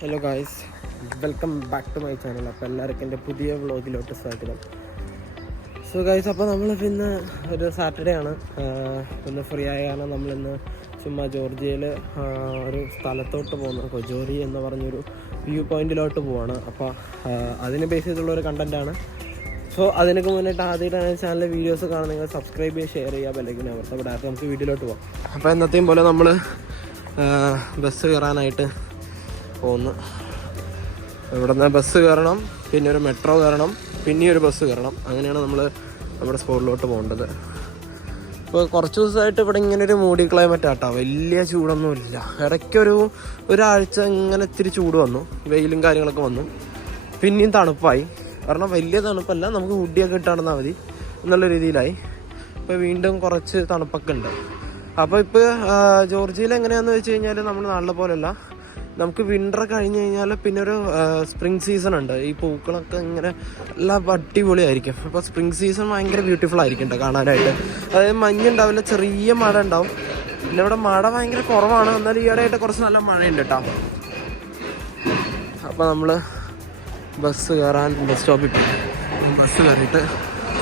Hello guys welcome back to my channel അപ്പോൾ എല്ലാവർക്കും എന്റെ പുതിയ വ്ളോഗിലോട്ട് സ്വാഗതം. സോ ഗായ്സ് അപ്പോൾ നമ്മൾ ഇന്ന് ഒരു സാറ്റർഡേ ആണ്. ഒന്ന് ഫ്രീ ആയ കാരണം നമ്മളിന്ന് ചുമ്മാ ജോർജിയയിൽ ഒരു സ്ഥലത്തോട്ട് പോകുന്നു. കൊജോറി എന്ന് പറഞ്ഞൊരു വ്യൂ പോയിന്റിലോട്ട് പോവാണ്. അപ്പോൾ അതിനെ ബേസ് ചെയ്തുള്ള ഒരു കണ്ടന്റാണ് സോ അതിനൊക്കെ മുന്നിട്ട് ആദ്യമായിട്ടാണ് ചാനലിലെ വീഡിയോസ് കാണാൻ നിങ്ങൾ സബ്സ്ക്രൈബ് ചെയ്യുക ഷെയർ ചെയ്യുക അവർക്ക് ഇവിടെ നമുക്ക് വീഡിയോയിലോട്ട് പോകാം അപ്പോൾ എന്നത്തെയും പോലെ നമ്മൾ ബസ് കയറാനായിട്ട് പോകുന്നു. ഇവിടെ നിന്ന് ബസ് കയറണം പിന്നെ ഒരു മെട്രോ കയറണം പിന്നെ ഒരു ബസ് കയറണം. അങ്ങനെയാണ് നമ്മൾ നമ്മുടെ സ്പോട്ടിലോട്ട് പോകേണ്ടത്. ഇപ്പോൾ കുറച്ച് ദിവസമായിട്ട് ഇവിടെ ഇങ്ങനെ ഒരു മൂടി ക്ലൈമറ്റ് ആട്ടോ. വലിയ ചൂടൊന്നുമില്ല. ഇടയ്ക്കൊരു ഒരാഴ്ച ഇങ്ങനെ ഇത്തിരി ചൂട് വന്നു. വെയിലും കാര്യങ്ങളൊക്കെ വന്നു. പിന്നെയും തണുപ്പായി. കാരണം വലിയ തണുപ്പല്ല നമുക്ക് ഹുഡിയൊക്കെ ഇട്ടാണെന്നാൽ മതി. എന്നുള്ള രീതിയിലായി. ഇപ്പോൾ വീണ്ടും കുറച്ച് തണുപ്പൊക്കെ ഉണ്ട്. അപ്പോൾ ഇപ്പോൾ ജോർജിയയിൽ എങ്ങനെയാണെന്ന് വെച്ച് കഴിഞ്ഞാൽ നമ്മൾ നാട്ടിലെ പോലെയല്ല. നമുക്ക് വിന്റർ കഴിഞ്ഞ് കഴിഞ്ഞാൽ പിന്നെ ഒരു സ്പ്രിംഗ് സീസൺ ഉണ്ട്. ഈ പൂക്കളൊക്കെ ഇങ്ങനെ എല്ലാം അടിപൊളിയായിരിക്കും. അപ്പോൾ സ്പ്രിംഗ് സീസൺ ഭയങ്കര ബ്യൂട്ടിഫുൾ ആയിരിക്കും കേട്ടോ കാണാനായിട്ട്. അതായത് മഞ്ഞുണ്ടാവില്ല ചെറിയ മഴ ഉണ്ടാവും പിന്നെ ഇവിടെ മഴ ഭയങ്കര കുറവാണ്. എന്നാൽ ഈയിടെയായിട്ട് കുറച്ച് നല്ല മഴയുണ്ട് കേട്ടോ അപ്പോൾ നമ്മൾ ബസ് കയറാൻ ബസ് സ്റ്റോപ്പിൽ ബസ് കയറിയിട്ട്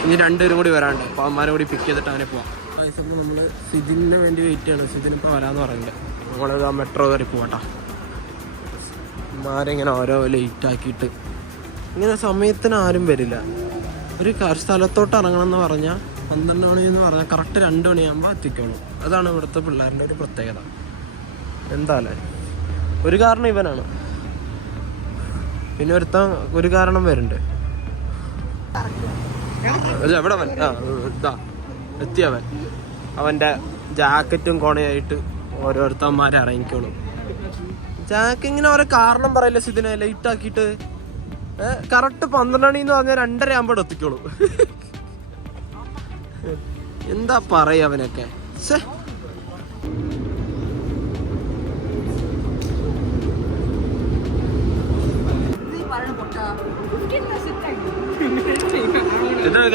ഇനി രണ്ടുപേരും കൂടി വരാണ്ട് അപ്പോൾ അമ്മമാരെ കൂടി പിക്ക് ചെയ്തിട്ട് അങ്ങനെ പോവാം. അപ്പോൾ നമ്മൾ സിദിന് വേണ്ടി വെയിറ്റ് ചെയ്യണം. സിജിൻ ഇപ്പോൾ വരാമെന്ന് പറയുന്നത് നമ്മളൊരു മെട്രോ കയറി പോകട്ടോ അമ്മമാരിങ്ങനെ ഓരോ ലേറ്റ് ആക്കിയിട്ട് ഇങ്ങനെ സമയത്തിന് ആരും വരില്ല. ഒരു സ്ഥലത്തോട്ട് ഇറങ്ങണം എന്ന് പറഞ്ഞാൽ പന്ത്രണ്ട് മണി എന്ന് പറഞ്ഞാൽ കറക്റ്റ് രണ്ട് മണിയാകുമ്പോൾ എത്തിക്കോളൂ. അതാണ് ഇവിടുത്തെ പിള്ളേരുടെ ഒരു പ്രത്യേകത. എന്താല്ലേ ഒരു കാരണം ഇവനാണ്. പിന്നെ ഒരുത്തൻ ഒരു കാരണം വരുന്നുണ്ട്. എവിടെ എത്തിയവൻ അവന്റെ ജാക്കറ്റും കോണയായിട്ട് ഓരോരുത്തന്മാരെ ഇറങ്ങിക്കോളും. ജാക്ക് ഇങ്ങനെ ഓരോ കാരണം പറയല്ലേ സിദിനെ ലൈറ്റ് ആക്കിയിട്ട്. കറക്റ്റ് പന്ത്രണ്ട് മണി എന്ന് പറഞ്ഞാൽ രണ്ടര ആകുമ്പോൾ എത്തിക്കോളൂ. എന്താ പറയാ അവനൊക്കെ? ശ്ശേ.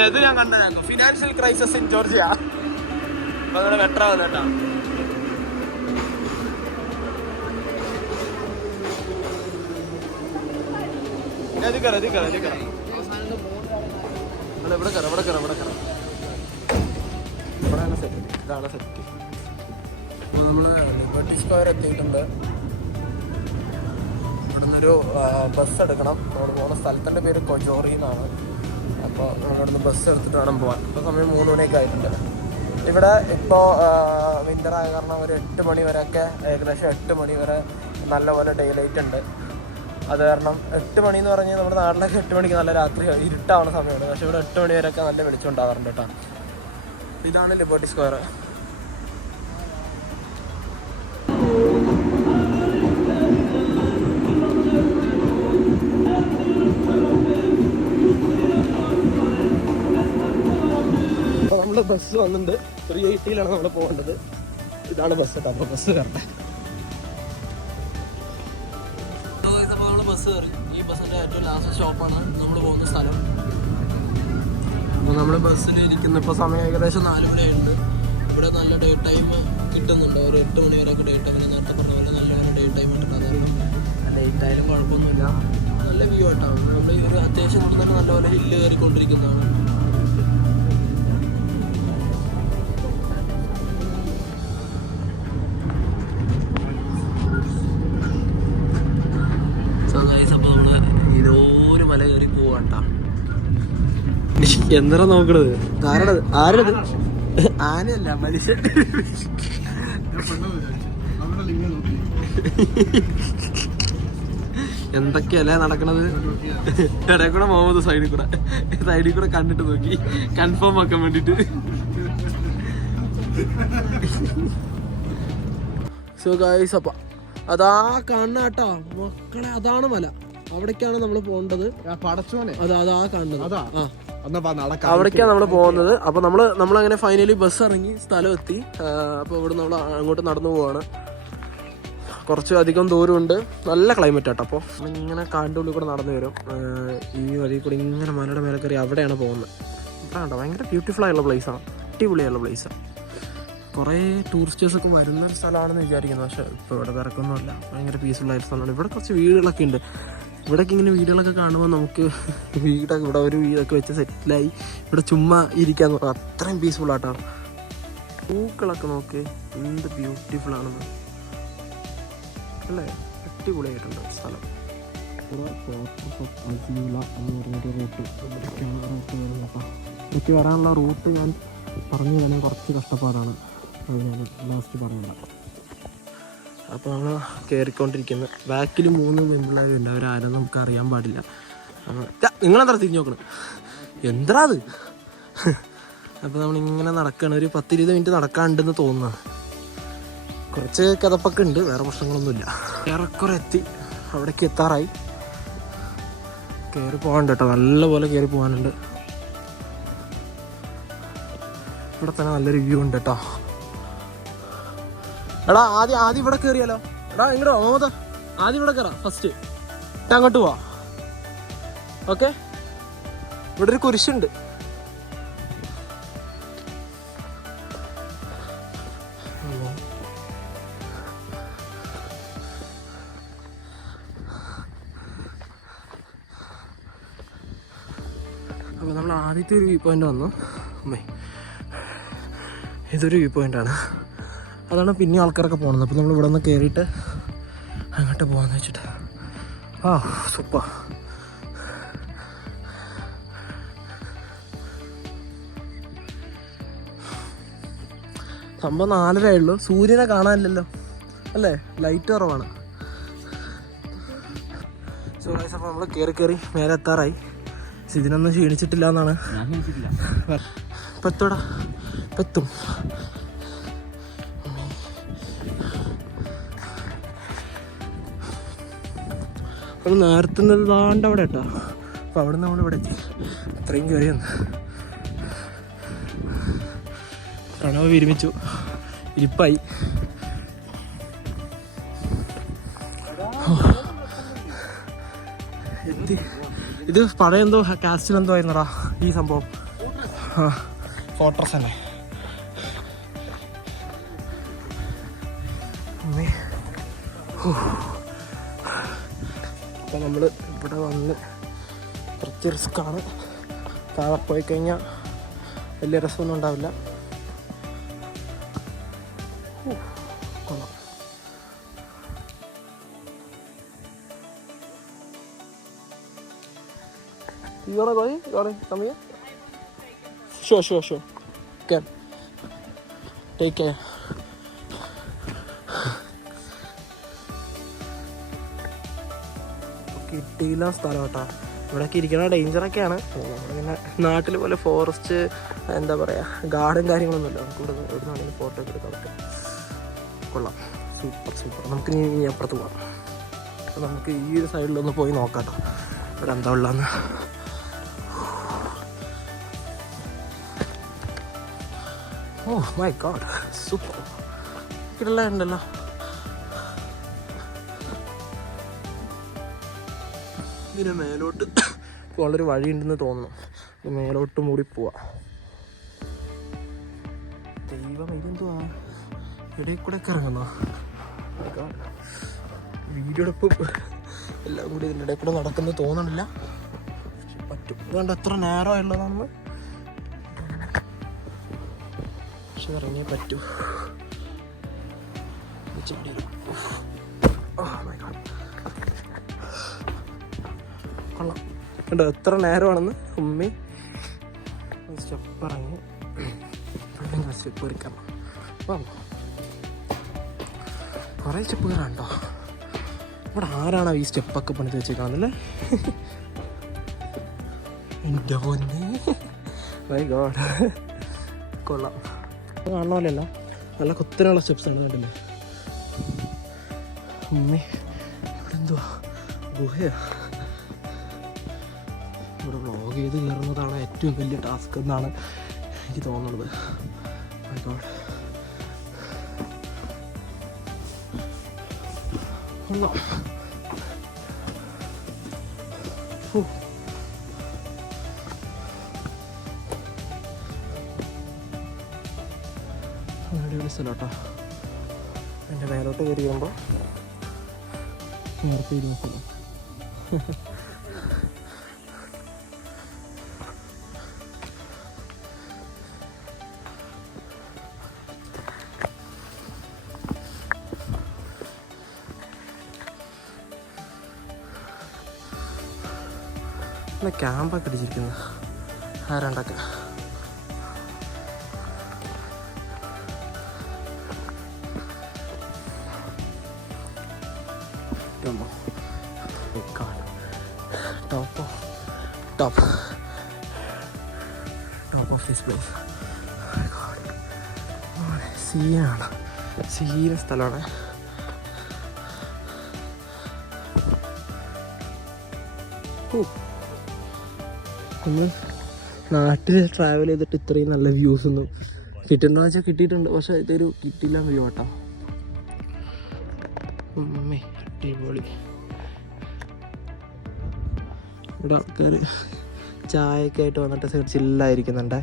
ഇത് ഞാൻ കണ്ടതാണ് ഫിനാൻഷ്യൽ ക്രൈസിസ് ഇൻ ജോർജിയ അപ്പൊ അങ്ങനെ മെട്രോ വന്നു കേട്ടോ. ഇനി അത് കയറാം ഇത് കയറാം ഇത് കയറാം. ഇവിടെ ഇവിടെ കയറാം സെറ്റ് ഇതാണ് സെറ്റ് അപ്പോൾ നമ്മൾ ലിബർട്ടി സ്ക്വയർ എത്തിയിട്ടുണ്ട്. ഇവിടുന്നൊരു ബസ് എടുക്കണം. നമ്മൾ പോകുന്ന സ്ഥലത്തിന്റെ പേര് കൊജോറി എന്നാണ്. അപ്പോൾ നമ്മളിവിടുന്ന് ബസ് എടുത്തിട്ട് വേണം പോകാൻ ഇപ്പോൾ സമയം മൂന്ന് മണിയൊക്കെ ആയിട്ടുണ്ട്. ഇവിടെ ഇപ്പോൾ വിന്റർ ആയ കാരണം ഒരു എട്ട് മണി വരെയൊക്കെ ഏകദേശം എട്ട് മണി വരെ നല്ലപോലെ ഡേ ലൈറ്റ് ഉണ്ട്. അത് കാരണം എട്ട് മണി എന്ന് പറഞ്ഞാൽ നമ്മുടെ നാട്ടിലൊക്കെ എട്ട് മണിക്ക് നല്ല രാത്രി ഇരുട്ടാവുന്ന സമയമാണ് പക്ഷെ ഇവിടെ എട്ട് മണി വരെയൊക്കെ നല്ല വെളിച്ചം ഉണ്ടാകാറുണ്ട് കേട്ടോ. ഇതാണ് ലിബർട്ടി സ്ക്വയർ നമ്മൾ ബസ് വന്നിട്ടുണ്ട് ത്രീ എയ്റ്റിയിലാണ് നമ്മൾ പോകേണ്ടത്. ഇതാണ് ബസ് കേട്ടോ. ബസ് കയറട്ടെ ബസ് ഈ ബസ്സിന്റെ ഏറ്റവും ലാസ്റ്റ് സ്റ്റോപ്പാണ് നമ്മൾ പോകുന്ന സ്ഥലം. അപ്പോൾ നമ്മൾ ബസ്സിൽ ഇരിക്കുന്ന ഇപ്പോൾ സമയം ഏകദേശം നാല് മണിയായിട്ടുണ്ട്. ഇവിടെ നല്ല ഡേ ടൈം കിട്ടുന്നുണ്ട്. ഒരു എട്ട് മണി വരെയൊക്കെ ഡേ ടൈം നേരത്തെ പറഞ്ഞ പോലെ നല്ല ഒരു ഡേ ടൈം കിട്ടുന്നത് കാരണം ലേറ്റ് ആയാലും കുഴപ്പമൊന്നുമില്ല. നല്ല വ്യൂ ആയിട്ടാണ്. നമ്മൾ ഈ ഒരു അത്യാവശ്യം കൊടുത്തൊക്കെ നല്ലപോലെ ഹില്ല് കയറിക്കൊണ്ടിരിക്കുന്നതാണ്. എന്താ നോക്കണത്? ആരത് ആരത് ആനയല്ല മനുഷ്യൻ. എന്തൊക്കെയല്ലേ നടക്കണത്? ഇടയിൽ കൂടെ മുഹമ്മദ് സൈഡിൽ കൂടെ. സൈഡിൽ കൂടെ കണ്ടിട്ട് നോക്കി. കൺഫേം ആക്കാൻ വേണ്ടിട്ട്. സോ ഗായ്സ് അപ്പ അതാ കാണാട്ടോ മക്കളെ അതാണ് മല. അവിടേക്കാണ് നമ്മൾ പോകേണ്ടത്. പടച്ചോനെ. അതാ അതാ കാണുന്നത്. അതാ. ആ. അവിടേക്കാണ് നമ്മൾ പോകുന്നത് അപ്പൊ നമ്മൾ നമ്മളങ്ങനെ ഫൈനലി ബസ് ഇറങ്ങി സ്ഥലം എത്തി അപ്പൊ ഇവിടെ നമ്മൾ അങ്ങോട്ട് നടന്നു പോവാണ്. കുറച്ച് അധികം ദൂരമുണ്ട്. നല്ല ക്ലൈമറ്റ് ആട്ടോ അപ്പോൾ ഇങ്ങനെ കാണ്ടുള്ളിൽ കൂടെ നടന്നു വരും. ഈ വഴി കൂടി ഇങ്ങനെ മലയുടെ മേലെ കയറി അവിടെയാണ് പോകുന്നത്. ഇവിടെ കണ്ടോ ഭയങ്കര ബ്യൂട്ടിഫുൾ ആയുള്ള പ്ലേസാണ് അടിപൊളിയായുള്ള പ്ലേസാണ് കുറേ ടൂറിസ്റ്റേഴ്സൊക്കെ വരുന്ന ഒരു സ്ഥലമാണെന്ന് വിചാരിക്കുന്നത് പക്ഷേ ഇപ്പോൾ ഇവിടെ തിരക്കൊന്നുമില്ല. ഭയങ്കര പീസ്ഫുൾ ആയ സ്ഥലമാണ്. ഇവിടെ കുറച്ച് വീടുകളൊക്കെ ഉണ്ട്. ഇവിടേക്ക് ഇങ്ങനെ വീടുകളൊക്കെ കാണുമ്പോൾ നമുക്ക് വീടൊക്കെ ഇവിടെ ഒരു വീടൊക്കെ വെച്ച് സെറ്റിലായി. ഇവിടെ ചുമ്മാ ഇരിക്കാന്ന് പറഞ്ഞാൽ അത്രയും പീസ്ഫുൾ ആയിട്ടാണ് പൂക്കളൊക്കെ നോക്ക്. എന്ത് ബ്യൂട്ടിഫുൾ ആണെന്ന്. അല്ലേ? അടിപൊളിയായിട്ടുണ്ട് സ്ഥലം. എനിക്ക് വരാനുള്ള റൂട്ട് ഞാൻ പറഞ്ഞു തന്നെ കുറച്ച് കഷ്ടപ്പാടാണ്. അത് ഞാൻ ലാസ്റ്റ് പറഞ്ഞില്ല അപ്പോൾ നമ്മൾ കയറിക്കൊണ്ടിരിക്കുന്നത് ബാക്കിൽ മൂന്ന് പെമ്പിള്ളേരുണ്ട് അവരാരും നമുക്ക് അറിയാൻ പാടില്ല. നിങ്ങളെന്താ തിരിഞ്ഞു നോക്കണം? എന്താ അത്? അപ്പോൾ നമ്മളിങ്ങനെ നടക്കുകയാണ് ഒരു പത്തിരുപത് മിനിറ്റ് നടക്കാണ്ടെന്ന് തോന്നുന്നു. കുറച്ച് കഥപ്പൊക്കെ ഉണ്ട് വേറെ പ്രശ്നങ്ങളൊന്നുമില്ല. ഏറെക്കുറെ എത്തി. അവിടേക്ക് എത്താറായി. കയറി പോകാനുണ്ട് കേട്ടോ. നല്ലപോലെ കയറി പോകാനുണ്ട്. ഇവിടെ തന്നെ നല്ലൊരു വ്യൂ ഉണ്ട് കേട്ടോ. എടാ ആദ്യം ആദ്യം ഇവിടെ കയറിയാലോ എടാ ഇങ്ങോട്ട് ഓമത ആദ്യം ഇവിടെ കയറാം ഫസ്റ്റ് അങ്ങോട്ട് പോവാ. ഓക്കെ? ഇവിടെ ഒരു കുരിശുണ്ട്. അപ്പോൾ നമ്മൾ ആദ്യത്തെ ഒരു വ്യൂ പോയിന്റ് വന്നു. അമ്മേ ഇതൊരു വ്യൂ പോയിന്റാണ് അതാണ് പിന്നെ ആൾക്കാരൊക്കെ പോകുന്നത്. അപ്പോൾ നമ്മൾ ഇവിടെ നിന്ന് കയറിയിട്ട് അങ്ങോട്ട് പോകാമെന്ന് വെച്ചിട്ട്. ആ സൂപ്പർ സംഭവം നാലരയുള്ളൂ സൂര്യനെ കാണാനില്ലല്ലോ. അല്ലേ? ലൈറ്റ് കുറവാണ്. സോ ഗൈസ് അപ്പോൾ നമ്മൾ കയറി കയറി നേരെ എത്താറായി. ഇതിനൊന്നും ക്ഷീണിച്ചിട്ടില്ല. എന്നാണ് ഇപ്പം എത്തോടാ? ഇപ്പം എത്തും. നമ്മൾ നേരത്തെ താണ്ട് അവിടെ കേട്ടോ. അപ്പോൾ അവിടെ നിന്ന് നമ്മൾ ഇവിടെ എത്തി. അത്രയും കയറിയെന്ന് പ്രണവ് വിരമിച്ചു. ഇരിപ്പായി. എത്തി ഇത് പഴയ എന്തോ കാസ്റ്റിൽ എന്തോ ആയിരുന്നടാ ഈ സംഭവം. ആ ഫോട്ടോസ് തന്നെ അമ്മേ. അപ്പം നമ്മൾ ഇവിടെ വന്ന് കുറച്ച് റിസ്ക് ആണ് താഴെ പോയി കഴിഞ്ഞാൽ വലിയ രസമൊന്നും ഉണ്ടാവില്ല. ടേക്ക് കെയർ കിട്ടിയില്ല സ്ഥലം കേട്ടോ. ഇവിടെയൊക്കെ ഇരിക്കണ ഡേഞ്ചറൊക്കെയാണ് പിന്നെ നാട്ടിൽ പോലെ ഫോറസ്റ്റ് എന്താ പറയുക ഗാർഡൻ കാര്യങ്ങളൊന്നുമില്ല. നമുക്ക് ഇവിടെ ഇവിടെ നിന്നാണെങ്കിൽ ഫോട്ടോ ഒക്കെ എടുക്കാൻ പറ്റും കൊള്ളാം. സൂപ്പർ സൂപ്പർ നമുക്ക് ഇനി അപ്പുറത്ത് പോകാം നമുക്ക് ഈ ഒരു സൈഡിലൊന്ന് പോയി നോക്കാം കേട്ടോ. ഇവിടെ എന്താ ഉള്ളതെന്ന്. ഓ മൈ ഗോഡ് സൂപ്പർ ഇവിടെ ഉണ്ടല്ലോ. ഇതിന് മേലോട്ട് പോകാനുള്ളൊരു വഴിയുണ്ടെന്ന് തോന്നുന്നു. മേലോട്ട് മൂടി പോവാ. ദൈവം ഇതെന്തുവാ? ഇടയിൽ കൂടെ ഇറങ്ങുന്നോ? വീഡിയോ എല്ലാം കൂടി ഇതിന്റെ ഇടയിൽ കൂടെ നടക്കുന്നത് തോന്നണില്ല. പറ്റും. അതുകൊണ്ട് എത്ര നേരം ഉള്ളതാണ് പക്ഷെ ഇറങ്ങിയേ പറ്റൂ. ചാടി കൊള്ളാം കണ്ടോ എത്ര നേരമാണെന്ന്? ഉമ്മി. സ്റ്റെപ്പ് ഇറങ്ങി. സ്റ്റെപ്പ് എടുക്കാം. അപ്പം കുറേ സ്റ്റെപ്പ് കയറാണ്ടോ ഇവിടെ ആരാണോ ഈ സ്റ്റെപ്പൊക്കെ പണിത് വെച്ചേക്കാണല്ലേ എന്റെ പൊന്നെ. മൈ ഗോഡ് കൊള്ളാം. കാണുന്ന പോലെയല്ല. നല്ല കുത്തനുള്ള സ്റ്റെപ്സ് ആണ് കണ്ടില്ലേ? ഉമ്മി ഇവിടെ എന്തുവാ? ഗുഹയാ? ഇവിടെ വ്ളോഗ് ചെയ്ത് കയറുന്നതാണ് ഏറ്റവും വലിയ ടാസ്ക് എന്നാണ് എനിക്ക് തോന്നുന്നത്. കൊള്ളാം. ഹൂ. അടിപൊളി സ്ഥലം എന്റെ മേലോട്ട് കയറി വരുമ്പോൾ നേരത്തെ ഇരുന്ന നല്ല ക്യാമ്പൊക്കെ അടിച്ചിരിക്കുന്നു. ആരണ്ടൊക്കെ സീനാണ്. സീന സ്ഥലമാണ്. ഓ നമ്മൾ നാട്ടിൽ ട്രാവൽ ചെയ്തിട്ട് ഇത്രയും നല്ല വ്യൂസ് ഒന്നും കിട്ടുന്നതെന്ന് വെച്ചാൽ കിട്ടിയിട്ടുണ്ട്. പക്ഷെ ഇതൊരു കിട്ടിയില്ല വ്യൂ കേട്ടോ. ഉമ്മേ അടിപൊളി. ഇവിടെ ആൾക്കാർ ചായയൊക്കെ ആയിട്ട് വന്നിട്ട് സൈഡ് ചില്ലായിരിക്കുന്നുണ്ടേ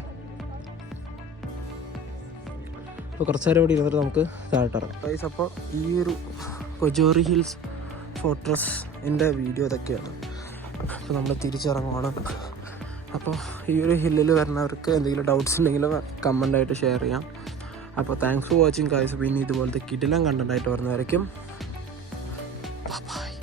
അപ്പോൾ കുറച്ച് നേരം ഇവിടെ ഇരുന്നിട്ട് നമുക്ക് താഴോട്ടിറങ്ങാം ഗൈസ് അപ്പോൾ ഈ ഒരു കൊജോറി ഹിൽസ് ഫോർട്രസ് എന്റെ വീഡിയോ ഇതൊക്കെയാണ്. അപ്പോൾ നമ്മൾ തിരിച്ചിറങ്ങുവാണ്. അപ്പോൾ ഈ ഒരു ഹില്ലിൽ വരുന്നവർക്ക് എന്തെങ്കിലും ഡൗട്ട്സ് ഉണ്ടെങ്കിൽ കമന്റ് ആയിട്ട് ഷെയർ ചെയ്യാം. അപ്പോൾ താങ്ക്സ് ഫോർ വാച്ചിങ് കായ്സ് പിന്നെ ഇതുപോലത്തെ കിടിലം കണ്ടന്റായിട്ട് വരുന്നവരേക്കും ബൈ